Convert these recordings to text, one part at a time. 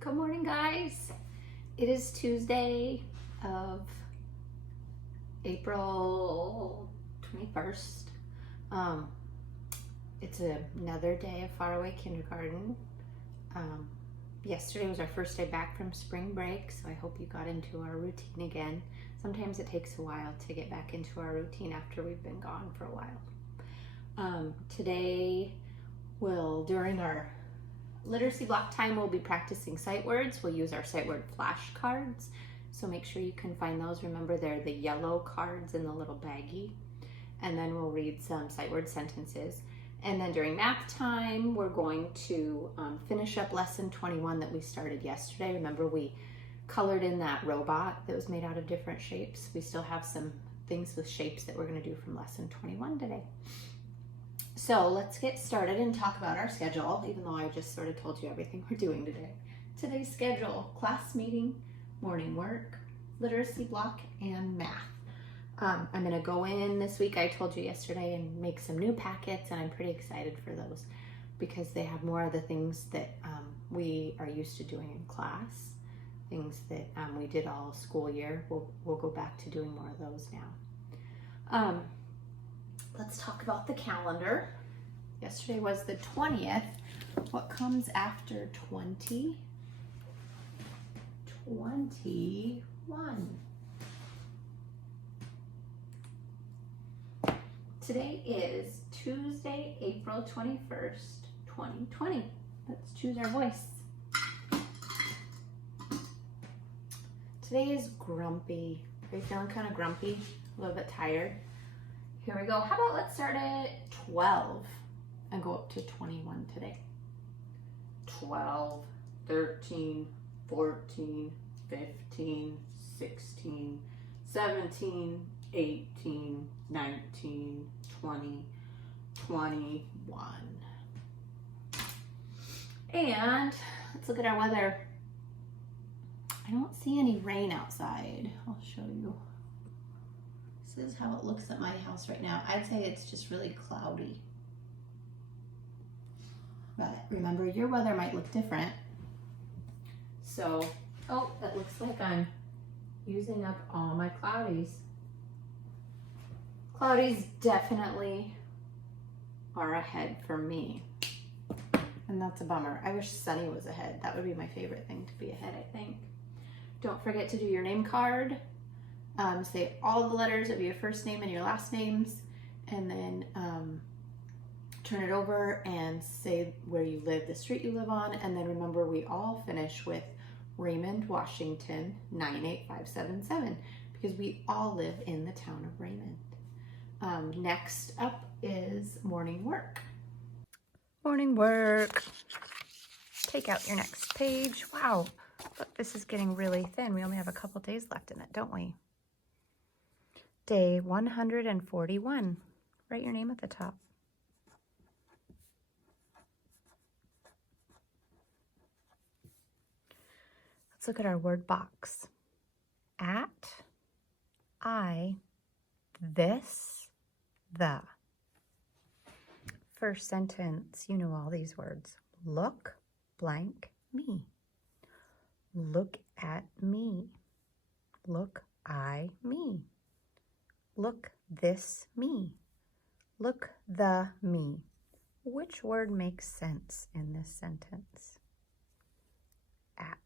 Good morning, guys. It is Tuesday of April 21st. It's another day of faraway kindergarten. Yesterday was our first day back from spring break, so I hope you got into our routine again. Sometimes it takes a while to get back into our routine after we've been gone for a while. Today, during our literacy block time, we'll be practicing sight words. We'll use our sight word flashcards, so make sure you can find those. Remember, they're the yellow cards in the little baggie. And then we'll read some sight word sentences. And then during math time, we're going to finish up lesson 21 that we started yesterday. Remember, we colored in that robot that was made out of different shapes. We still have some things with shapes that we're going to do from lesson 21 today. So let's get started and talk about our schedule, even though I just sort of told you everything we're doing today. Today's schedule: class meeting, morning work, literacy block, and math. I'm going to go in this week, I told you yesterday, and make some new packets, and I'm pretty excited for those because they have more of the things that we are used to doing in class, things that we did all school year. We'll go back to doing more of those now. Let's talk about the calendar. Yesterday was the 20th. What comes after 20? 21. Today is Tuesday, April 21st, 2020. Let's choose our voice. Today is grumpy. Are you feeling kind of grumpy? A little bit tired? Here we go. How about let's start at 12 and go up to 21 today. 12, 13, 14, 15, 16, 17, 18, 19, 20, 21. And let's look at our weather. I don't see any rain outside. I'll show you. This is how it looks at my house right now. I'd say it's just really cloudy. But remember, your weather might look different. So, oh, that looks like I'm using up all my cloudies. Cloudies definitely are ahead for me. And that's a bummer. I wish sunny was ahead. That would be my favorite thing to be ahead, I think. Don't forget to do your name card. Say all the letters of your first name and your last names, and then turn it over and say where you live, the street you live on, and then remember we all finish with Raymond, Washington, 98577, because we all live in the town of Raymond. Next up is morning work. Morning work. Take out your next page. Wow, look, this is getting really thin. We only have a couple days left in it, don't we? Day 141. Write your name at the top. Let's look at our word box. At, I, this, the. First sentence, you know all these words. Look, blank, me. Look at me. Look, I, me. Look, this, me. Look, the, me. Which word makes sense in this sentence? At.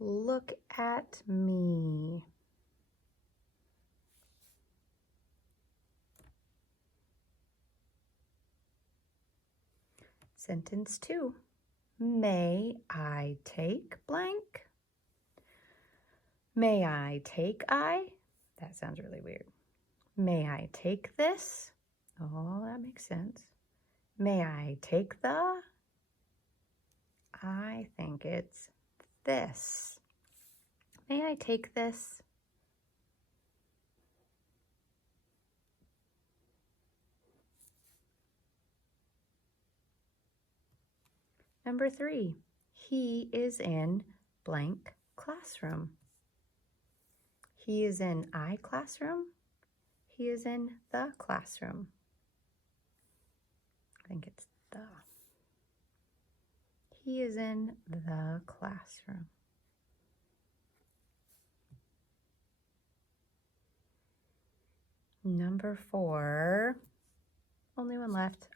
Look at me. Sentence 2. May I take blank? May I take I? That sounds really weird. May I take this? Oh, that makes sense. May I take the? I think it's this. May I take this? Number 3, he is in blank classroom. He is in I classroom. He is in the classroom. I think it's the. He is in the classroom. Number 4, only one left.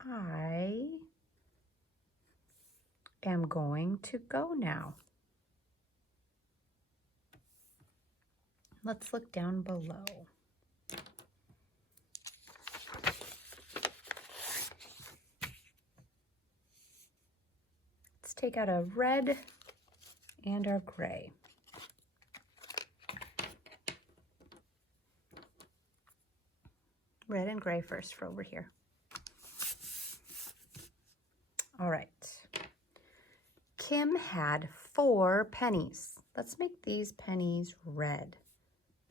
I am going to go now. Let's look down below. Let's take out a red and our gray. Red and gray first for over here. All right. Kim had 4 pennies. Let's make these pennies red.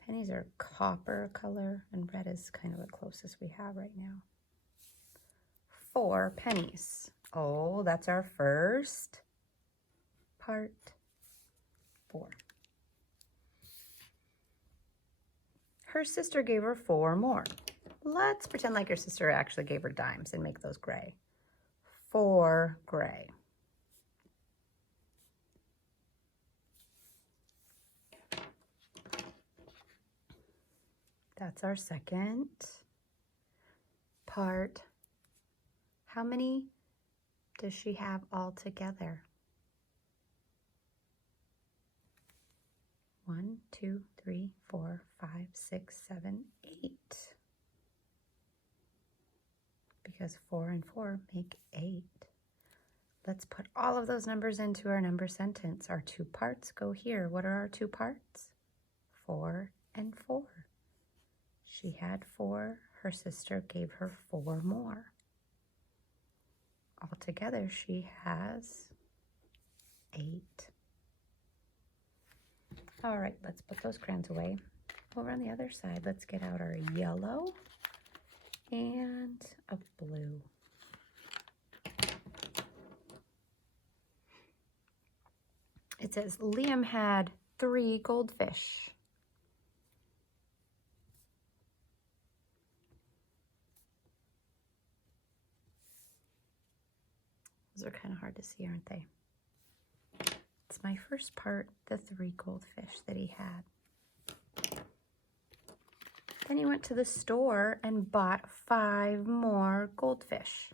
Pennies are copper color, and red is kind of the closest we have right now. 4 pennies. Oh, that's our first part. 4. Her sister gave her 4 more. Let's pretend like your sister actually gave her dimes and make those gray. 4 gray. That's our second part. How many does she have all together? 1, 2, 3, 4, 5, 6, 7, 8. Because 4 and 4 make 8. Let's put all of those numbers into our number sentence. Our 2 parts go here. What are our 2 parts? 4 and 4. She had 4. Her sister gave her 4 more. Altogether, she has 8. All right, let's put those crayons away. Over on the other side, let's get out our yellow and a blue. It says Liam had 3 goldfish. Those are kind of hard to see, aren't they? It's my first part, the 3 goldfish that he had. Then he went to the store and bought 5 more goldfish.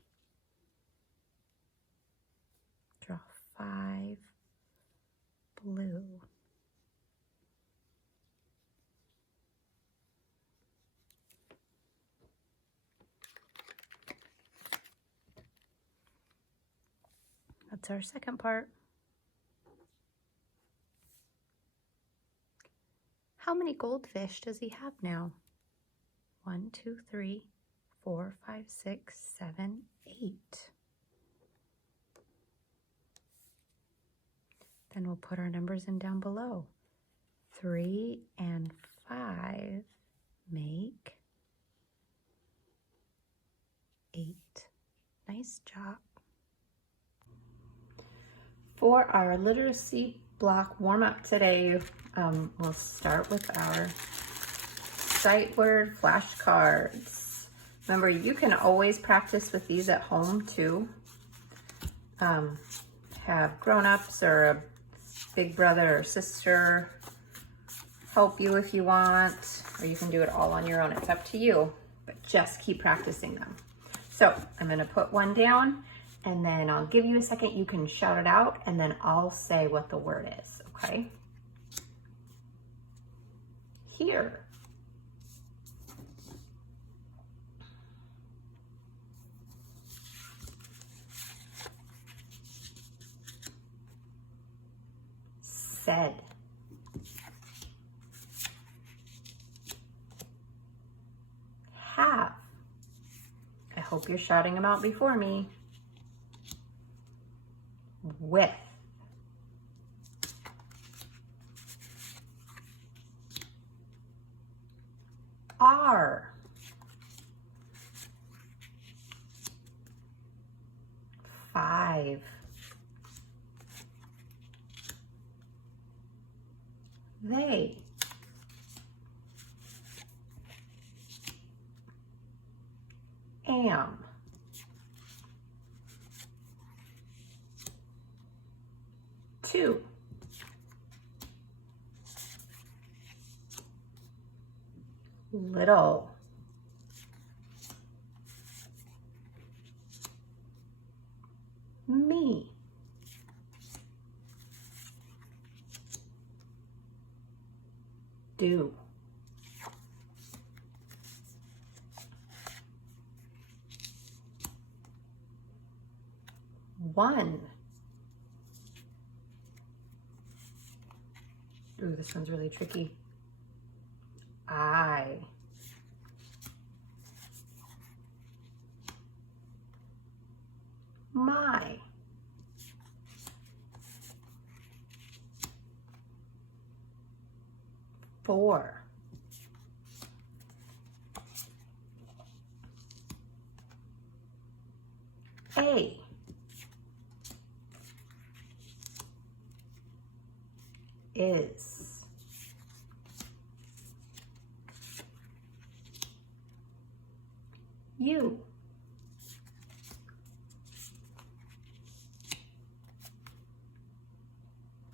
Draw 5 blue. That's our second part. How many goldfish does he have now? 1, 2, 3, 4, 5, 6, 7, 8. Then we'll put our numbers in down below. 3 and 5 make 8. Nice job. For our literacy block warm-up today, we'll start with our sight word flashcards. Remember, you can always practice with these at home too. Have grown-ups or a big brother or sister help you if you want, or you can do it all on your own. It's up to you, but just keep practicing them. So I'm going to put one down, and then I'll give you a second. You can shout it out, and then I'll say what the word is, okay? Here. Said. Have. I hope you're shouting them out before me. With. Are. Five. They. Am. 2. Little. Me. Do. One. Ooh, this one's really tricky. I. My. Four. A. Is. You.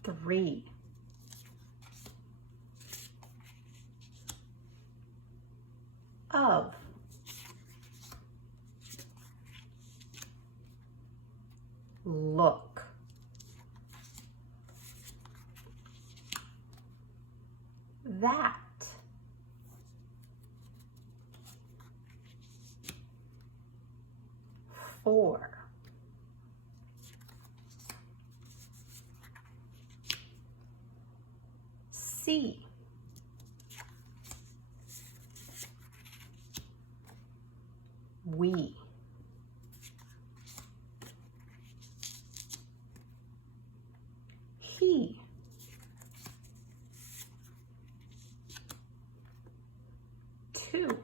Three. Of. Look. That. Four. See. We. He. Two.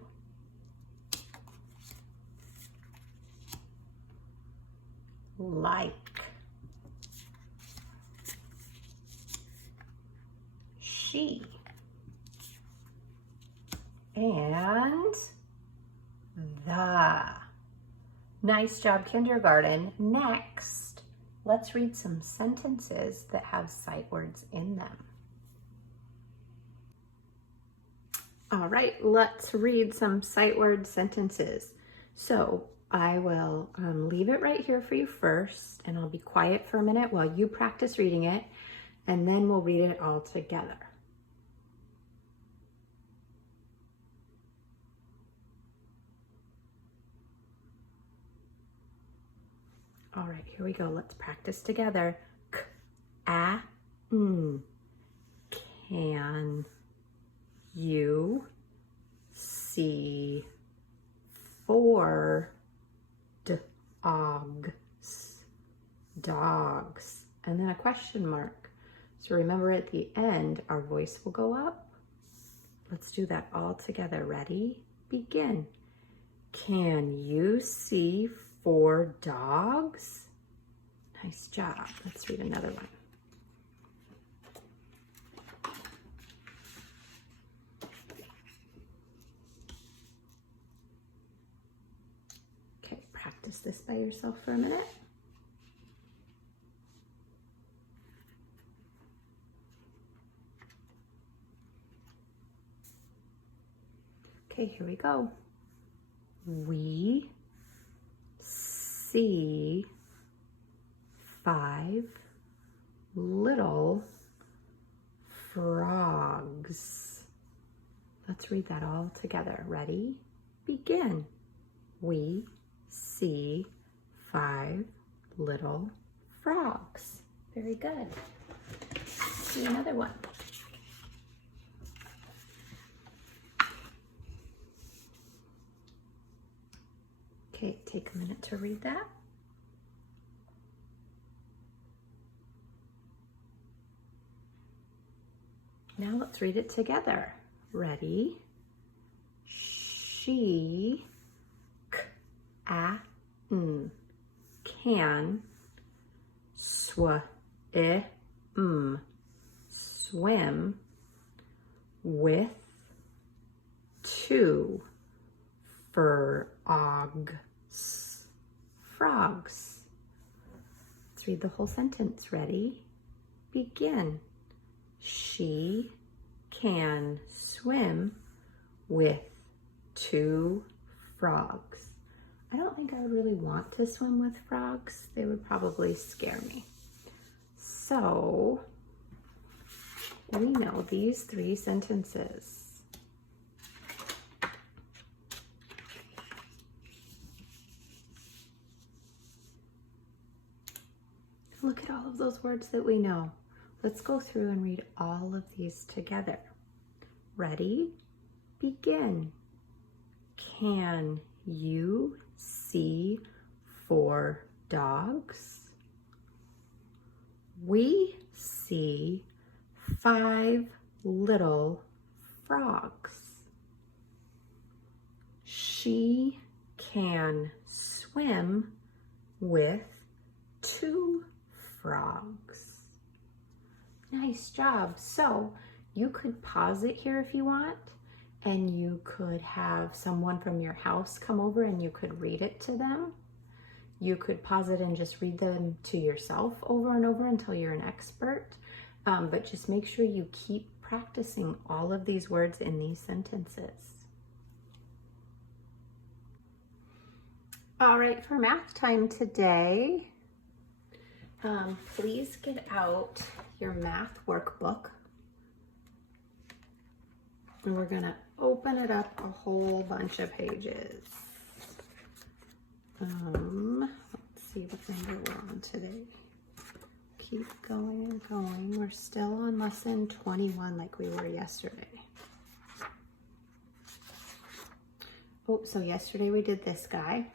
Like. She. And the. Nice job, kindergarten. Next, let's read some sentences that have sight words in them. All right, let's read some sight word sentences. So I will leave it right here for you first, and I'll be quiet for a minute while you practice reading it, and then we'll read it all together. All right, here we go. Let's practice together. Can you see 4 dogs? And then a question mark. So remember, at the end, our voice will go up. Let's do that all together. Ready? Begin. Can you see 4 dogs? Nice job. Let's read another one. Okay, practice this by yourself for a minute. Okay, here we go. We see 5 little frogs. Let's read that all together. Ready? Begin. We see 5 little frogs. Very good. See another one. Okay, take a minute to read that. Now let's read it together. Ready? She can swim with 2 frogs. Let's read the whole sentence. Ready? begin. She can swim with 2 frogs. I don't think I would really want to swim with frogs. They would probably scare me. So we know these 3 sentences. Look at all of those words that we know. Let's go through and read all of these together. Ready? Begin. Can you see 4 dogs? We see 5 little frogs. She can swim with 2 frogs. Nice job. So you could pause it here if you want, and you could have someone from your house come over and you could read it to them. You could pause it and just read them to yourself over and over until you're an expert. But just make sure you keep practicing all of these words in these sentences. All right, for math time today, please get out your math workbook. And we're gonna open it up a whole bunch of pages. Let's see what number we're on today. Keep going and going. We're still on lesson 21 like we were yesterday. Oh, so yesterday we did this guy.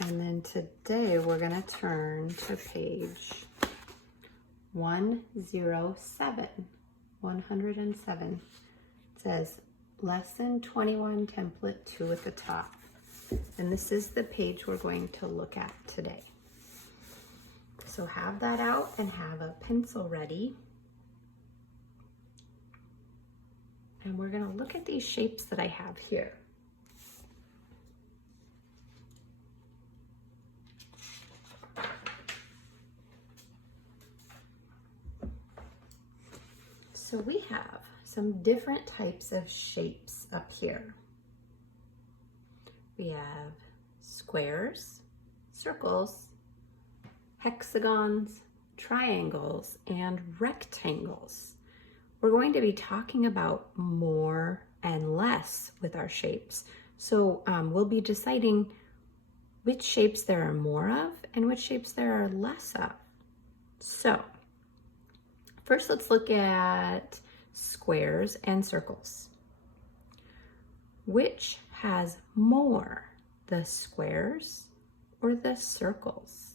And then today we're gonna turn to page 107. 107. It says lesson 21 template 2 at the top. And this is the page we're going to look at today. So have that out and have a pencil ready. And we're going to look at these shapes that I have here. So we have some different types of shapes up here. We have squares, circles, hexagons, triangles, and rectangles. We're going to be talking about more and less with our shapes. So we'll be deciding which shapes there are more of and which shapes there are less of. So first, let's look at squares and circles. Which has more, the squares or the circles?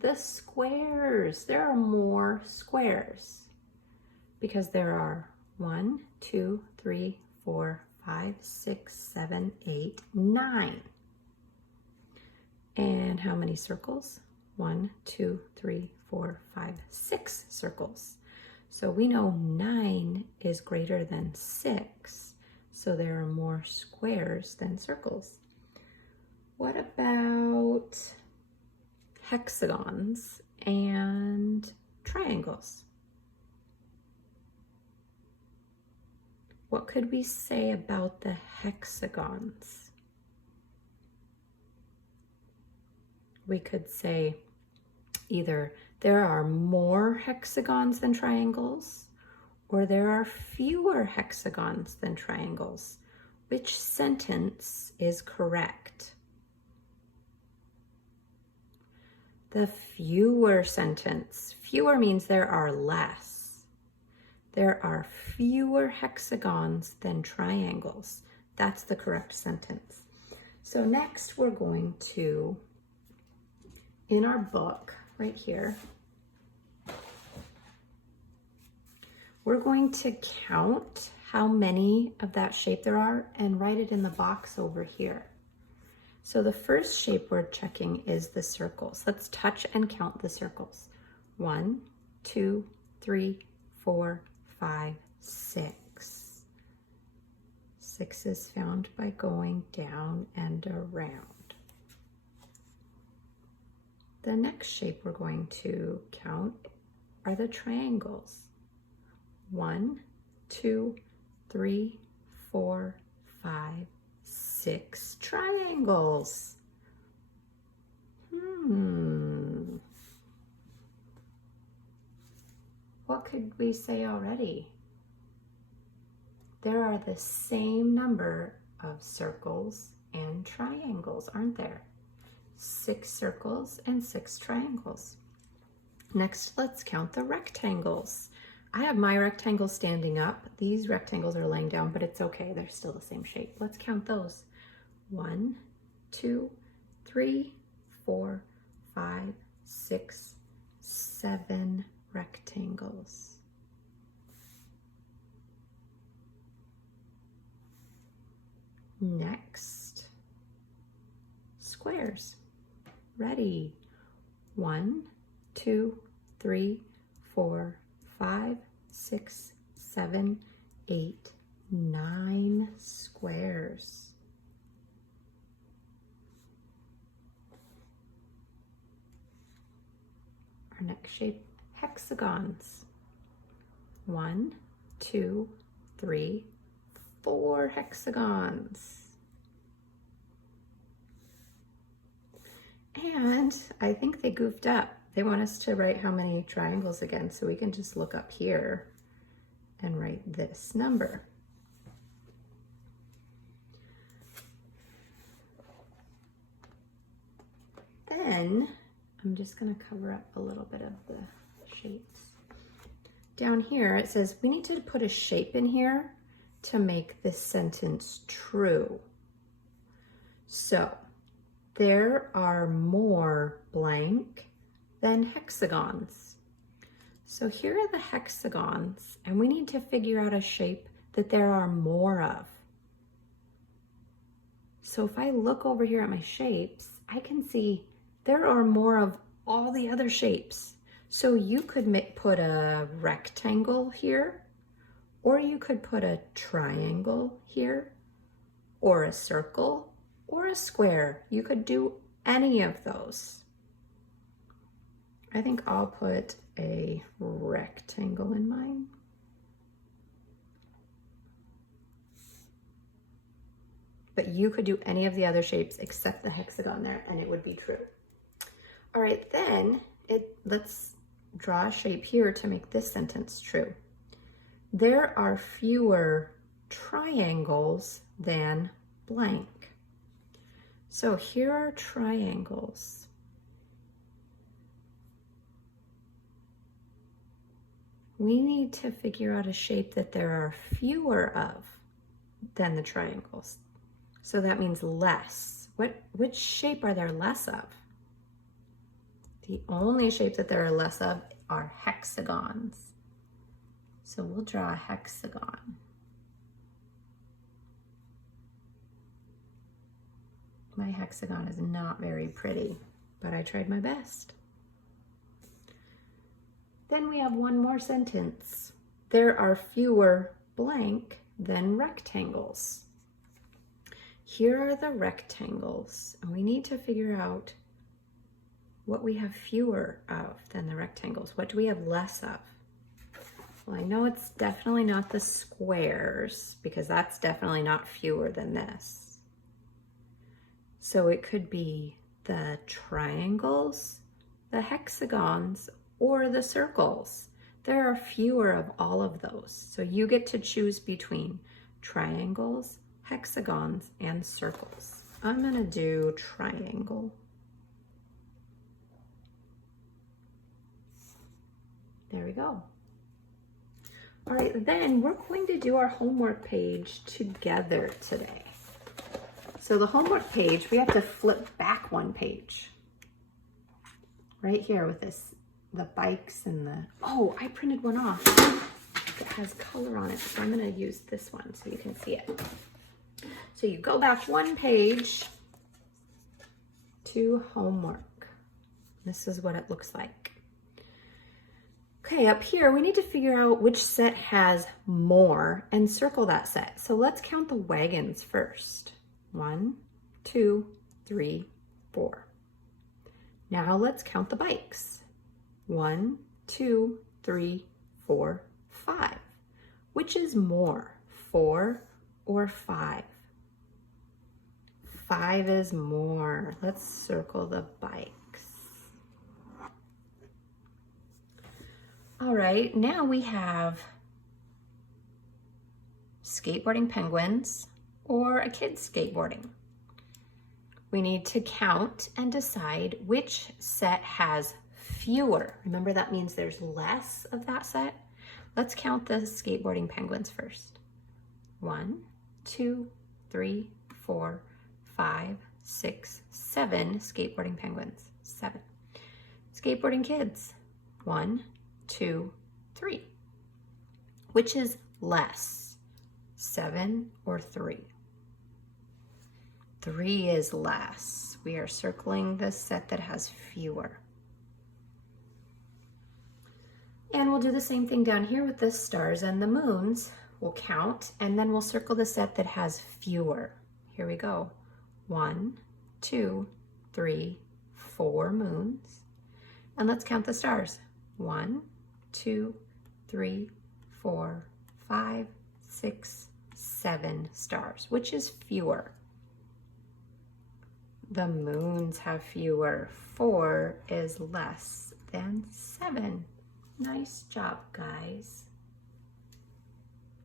The squares. There are more squares because there are 1, 2, 3, 4, 5, 6, 7, 8, 9. And how many circles? 1, 2, 3, 4, 5, 6 circles. So we know 9 is greater than 6, so there are more squares than circles. What about hexagons and triangles? What could we say about the hexagons? We could say either there are more hexagons than triangles, or there are fewer hexagons than triangles. Which sentence is correct? The fewer sentence. Fewer means there are less. There are fewer hexagons than triangles. That's the correct sentence. So next we're going to, in our book right here, we're going to count how many of that shape there are and write it in the box over here. So the first shape we're checking is the circles. Let's touch and count the circles. 1, 2, 3, 4, 5, 6. 6 is found by going down and around. The next shape we're going to count are the triangles. 1, 2, 3, 4, 5, 6 triangles. What could we say already? There are the same number of circles and triangles, aren't there? 6 circles and 6 triangles. Next, let's count the rectangles. I have my rectangle standing up. These rectangles are laying down, but it's okay. They're still the same shape. Let's count those. 1, 2, 3, 4, 5, 6, 7 rectangles. Next, squares. Ready? 1, 2, 3, 4, 5, 6, 7, 8, 9 squares. Our next shape, hexagons. 1, 2, 3, 4 hexagons. And I think they goofed up. They want us to write how many triangles again, so we can just look up here and write this number. Then I'm just going to cover up a little bit of the shapes. Down here it says we need to put a shape in here to make this sentence true. So there are more blank than hexagons. So here are the hexagons, and we need to figure out a shape that there are more of. So if I look over here at my shapes, I can see there are more of all the other shapes. So you could put a rectangle here, or you could put a triangle here, or a circle, or a square. You could do any of those. I think I'll put a rectangle in mine. But you could do any of the other shapes except the hexagon there, and it would be true. All right, then let's draw a shape here to make this sentence true. There are fewer triangles than blank. So here are triangles. We need to figure out a shape that there are fewer of than the triangles. So that means less. Which shape are there less of? The only shape that there are less of are hexagons. So we'll draw a hexagon. My hexagon is not very pretty, but I tried my best. Then we have one more sentence. There are fewer blank than rectangles. Here are the rectangles, and we need to figure out what we have fewer of than the rectangles. What do we have less of? Well, I know it's definitely not the squares, because that's definitely not fewer than this. So it could be the triangles, the hexagons, or the circles. There are fewer of all of those. So you get to choose between triangles, hexagons, and circles. I'm gonna do triangle. There we go. All right, then we're going to do our homework page together today. So the homework page, we have to flip back one page. Right here with this, the bikes and the, oh, I printed one off. It has color on it, so I'm gonna use this one so you can see it. So you go back one page to homework. This is what it looks like. Okay, up here, we need to figure out which set has more and circle that set. So let's count the wagons first. 1, 2, 3, 4. Now let's count the bikes. 1, 2, 3, 4, 5. Which is more, 4 or 5? 5 is more. Let's circle the bikes. All right, now we have skateboarding penguins or a kid skateboarding. We need to count and decide which set has fewer. Remember, that means there's less of that set. Let's count the skateboarding penguins first. 1, 2, 3, 4, 5, 6, 7 skateboarding penguins. 7. Skateboarding kids. 1, 2, 3. Which is less, 7 or 3? 3 is less. We are circling the set that has fewer. And we'll do the same thing down here with the stars and the moons. We'll count and then we'll circle the set that has fewer. Here we go. 1, 2, 3, 4 moons. And let's count the stars. 1, 2, 3, 4, 5, 6, 7 stars. Which is fewer? The moons have fewer. 4 is less than 7. Nice job, guys.